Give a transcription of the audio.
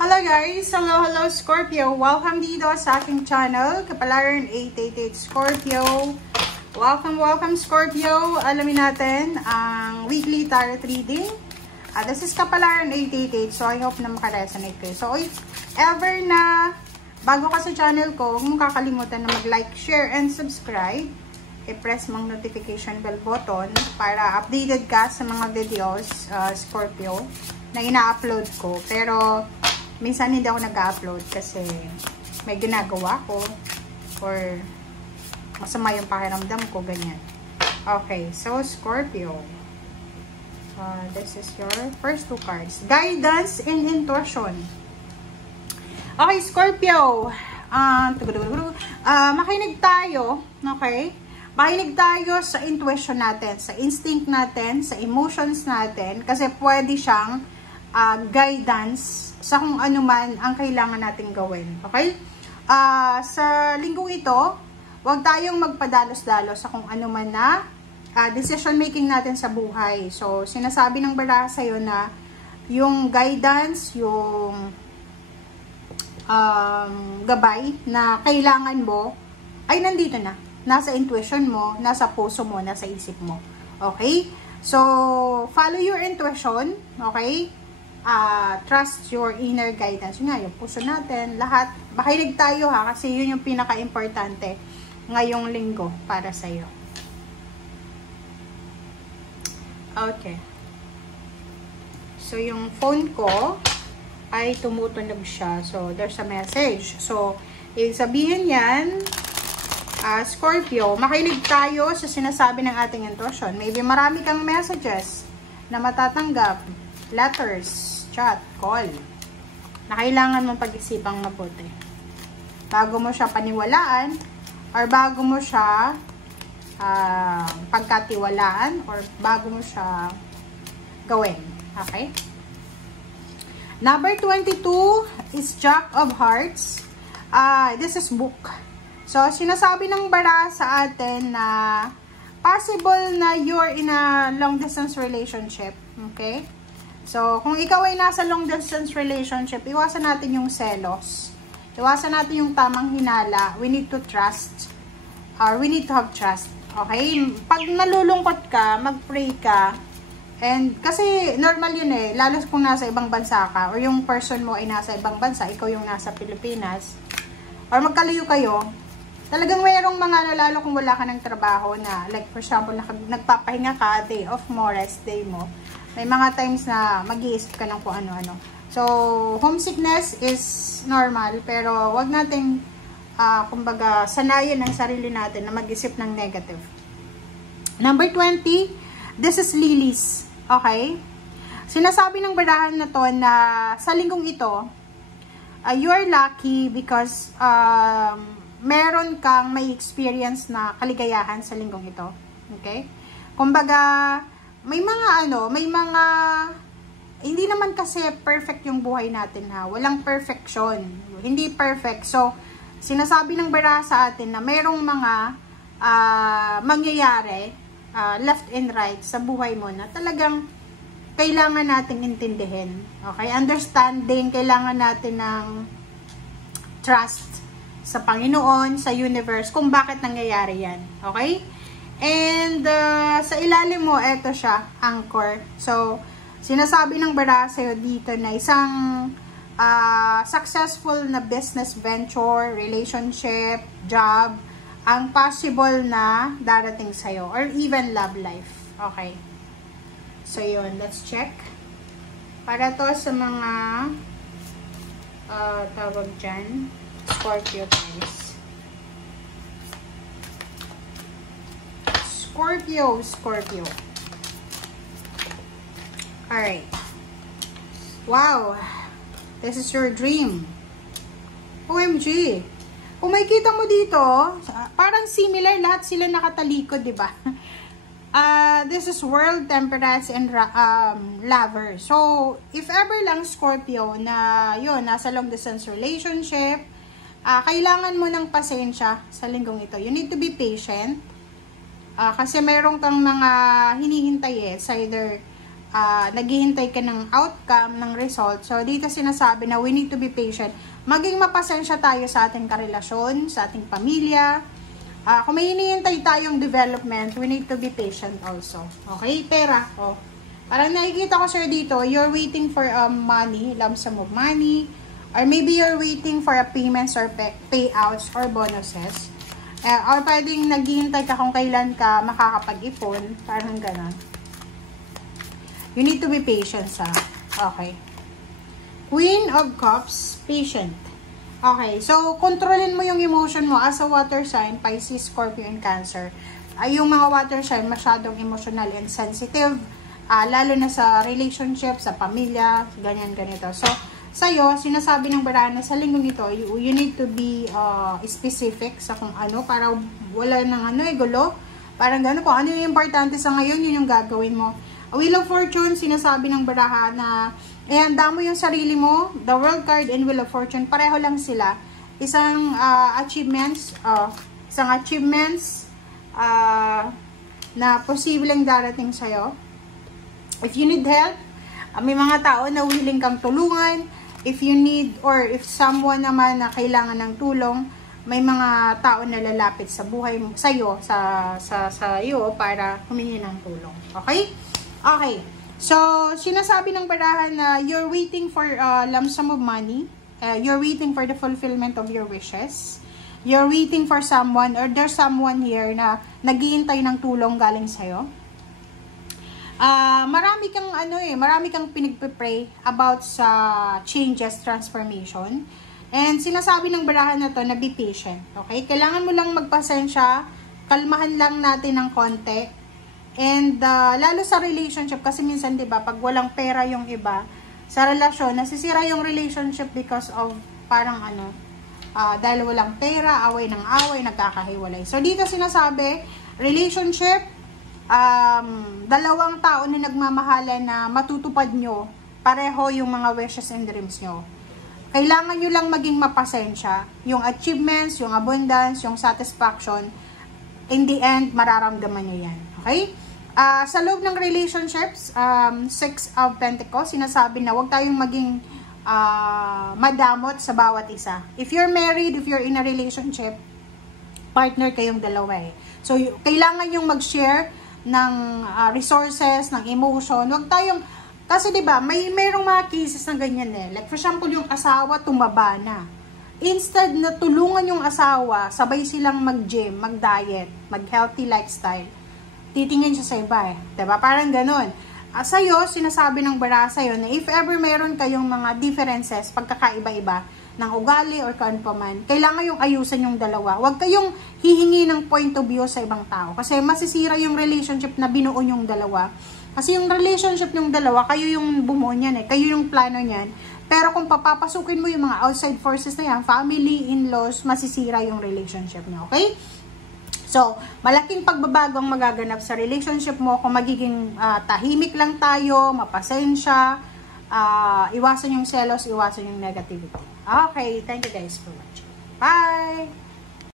Hello guys! Hello Scorpio! Welcome dito sa aking channel, Kapalaran 888 Scorpio. Welcome Scorpio! Alamin natin ang weekly tarot reading. This is Kapalaran 888, so I hope na makaresonate kayo. So if ever na bago ka sa channel ko, huwag mong kakalimutan na mag-like, share, and subscribe. I-press mong notification bell button para updated ka sa mga videos, Scorpio, na ina-upload ko. Pero minsan hindi ako nag-upload kasi may ginagawa ko or masama yung pakiramdam ko, ganyan. Okay, so Scorpio, this is your first two cards. Guidance and intuition. Okay, Scorpio, makinig tayo, okay? Makinig tayo sa intuition natin, sa instinct natin, sa emotions natin, kasi pwede siyang guidance sa kung ano man ang kailangan natin gawin. Okay? Sa linggong ito, huwag tayong magpadalos-dalos sa kung ano man na decision making natin sa buhay. So, sinasabi ng bala sa'yo na yung guidance, yung gabay na kailangan mo ay nandito na. Nasa intuition mo, nasa puso mo, nasa isip mo. Okay? So, follow your intuition. Okay? Trust your inner guidance. Yun nga, yung puso natin, lahat. Makinig tayo ha, kasi yun yung pinaka-importante ngayong linggo para sa'yo. Okay. So, yung phone ko ay tumutunog siya. So, there's a message. So, ibig sabihin yan, Scorpio, makinig tayo sa sinasabi ng ating intuition. Maybe marami kang messages na matatanggap, letters, chat, call, na kailangan mong pag-isipang mabuti bago mo siya paniwalaan or bago mo siya pagkatiwalaan or bago mo siya gawin. Okay? Number 22 is Jack of Hearts. This is book. So, sinasabi ng bara sa atin na possible na you're in a long distance relationship. Okay? So, kung ikaw ay nasa long distance relationship, iwasan natin yung selos. Iwasan natin yung tamang hinala. We need to trust. Or we need to have trust. Okay? Pag nalulungkot ka, mag-pray ka. And, kasi normal yun eh. Lalo kung nasa ibang bansa ka. Or yung person mo ay nasa ibang bansa. Ikaw yung nasa Pilipinas. Or magkalayo kayo. Talagang mayroong mga, lalo kung wala ka ng trabaho na, like for example, nagpapahinga ka, day off mo, rest day mo. May mga times na mag-iisip ka ng kung ano-ano. So, homesickness is normal, pero wag nating, kumbaga, sanayin ang sarili natin na mag-isip ng negative. Number 20, this is lilies. Okay? Sinasabi ng barahan na to na sa linggong ito, you are lucky because meron kang may experience na kaligayahan sa linggong ito. Okay? Kumbaga, may mga hindi naman kasi perfect yung buhay natin ha. Walang perfection. Hindi perfect. So, sinasabi ng bara sa atin na mayroong mga mangyayari left and right sa buhay mo na talagang kailangan nating intindihin. Okay? Understanding, kailangan natin ng trust sa Panginoon, sa universe, kung bakit nangyayari yan. Okay? And sa ilalim mo, eto siya, anchor. So, sinasabi ng bara sa'yo dito na isang successful na business venture, relationship, job, ang possible na darating sa'yo. Or even love life. Okay. So, yun. Let's check. Para to sa mga tawag dyan, Scorpio guys. Scorpio. Alright. Wow. This is your dream. OMG. Kung makikita mo dito, parang similar, lahat sila nakatalikod, di ba? This is World, Temperance, and Lover. So, if ever lang Scorpio na yun, nasa long distance relationship, kailangan mo ng pasensya sa linggong ito. You need to be patient. Kasi mayroon kang mga hinihintay eh. It's either naghihintay ka ng outcome, ng result. So, dito sinasabi na we need to be patient. Maging mapasensya tayo sa ating karelasyon, sa ating pamilya. Kung may hinihintay tayong development, we need to be patient also. Okay? Pera. Oh. Parang nakikita ko, sir, dito, you're waiting for money, lump sum of money, or maybe you're waiting for a payments or payouts or bonuses. Or pwedeng naghihintay ka kung kailan ka makakapag-ipon. Parang ganon. You need to be patient, sa. Okay. Queen of Cups, patient. Okay, so kontrolin mo yung emotion mo as a water sign, Pisces, Scorpio, and Cancer. Yung mga water sign masyadong emotional and sensitive, lalo na sa relationship, sa pamilya, ganyan, ganito. So, sa'yo, sinasabi ng barahan na sa linggong ito, you need to be specific sa kung ano, para wala nang gulo. Parang gano'n, kung ano yung importante sa ngayon, yun yung gagawin mo. Wheel of Fortune, sinasabi ng baraha na, ihanda mo yung sarili mo, the World card and Wheel of Fortune, pareho lang sila. Isang achievements na posibleng darating sa'yo. If you need help, may mga tao na willing kang tulungan. If you need, or if someone naman na kailangan ng tulong, may mga tao na lalapit sa buhay mo, sa'yo, sa iyo, para humingi ng tulong. Okay? Okay. So, sinasabi ng barahan na you're waiting for lump sum of money. You're waiting for the fulfillment of your wishes. You're waiting for someone, or there's someone here na naghihintay ng tulong galing sa'yo. Marami kang pinagpe-pray about sa changes, transformation. And sinasabi ng barahan na to na be patient. Okay? Kailangan mo lang magpasensya, kalmahan lang natin ng konti. And lalo sa relationship, kasi minsan 'di ba, pag walang pera yung iba sa relasyon, nasisira yung relationship because of parang dahil walang pera, away ng away, nagkakahiwalay. So dito sinasabi, relationship, dalawang tao na nagmamahalan na matutupad nyo pareho yung mga wishes and dreams nyo. Kailangan nyo lang maging mapasensya. Yung achievements, yung abundance, yung satisfaction, in the end, mararamdaman nyo yan. Okay? Sa loob ng relationships, Six of Pentacles, sinasabi na huwag tayong maging madamot sa bawat isa. If you're married, if you're in a relationship, partner kayong dalawa eh. So, kailangan yung mag-share ng resources, ng emotion. Huwag tayong, kasi diba, mayroong mga cases na ganyan eh. Like for example, yung asawa tumaba na. Instead na tulungan yung asawa, sabay silang mag-gym, mag-diet, mag-healthy lifestyle. Titingin siya sa iba eh. Diba? Parang ganun. Sa'yo, sinasabi ng bara sa'yo na if ever meron kayong mga differences, pagkakaiba-iba ng ugali or kung pa man, kailangan yung ayusan yung dalawa. Huwag kayong hihingi ng point of view sa ibang tao. Kasi masisira yung relationship na binuo yung dalawa. Kasi yung relationship yung dalawa, kayo yung bumuo niyan eh. Kayo yung plano niyan. Pero kung papapasukin mo yung mga outside forces na yan, family, in-laws, masisira yung relationship niyo. Okay? So, malaking pagbabago ang magaganap sa relationship mo kung magiging tahimik lang tayo, mapasensya, iwasan yung selos, iwasan yung negativity. Okay, thank you guys for watching. Bye!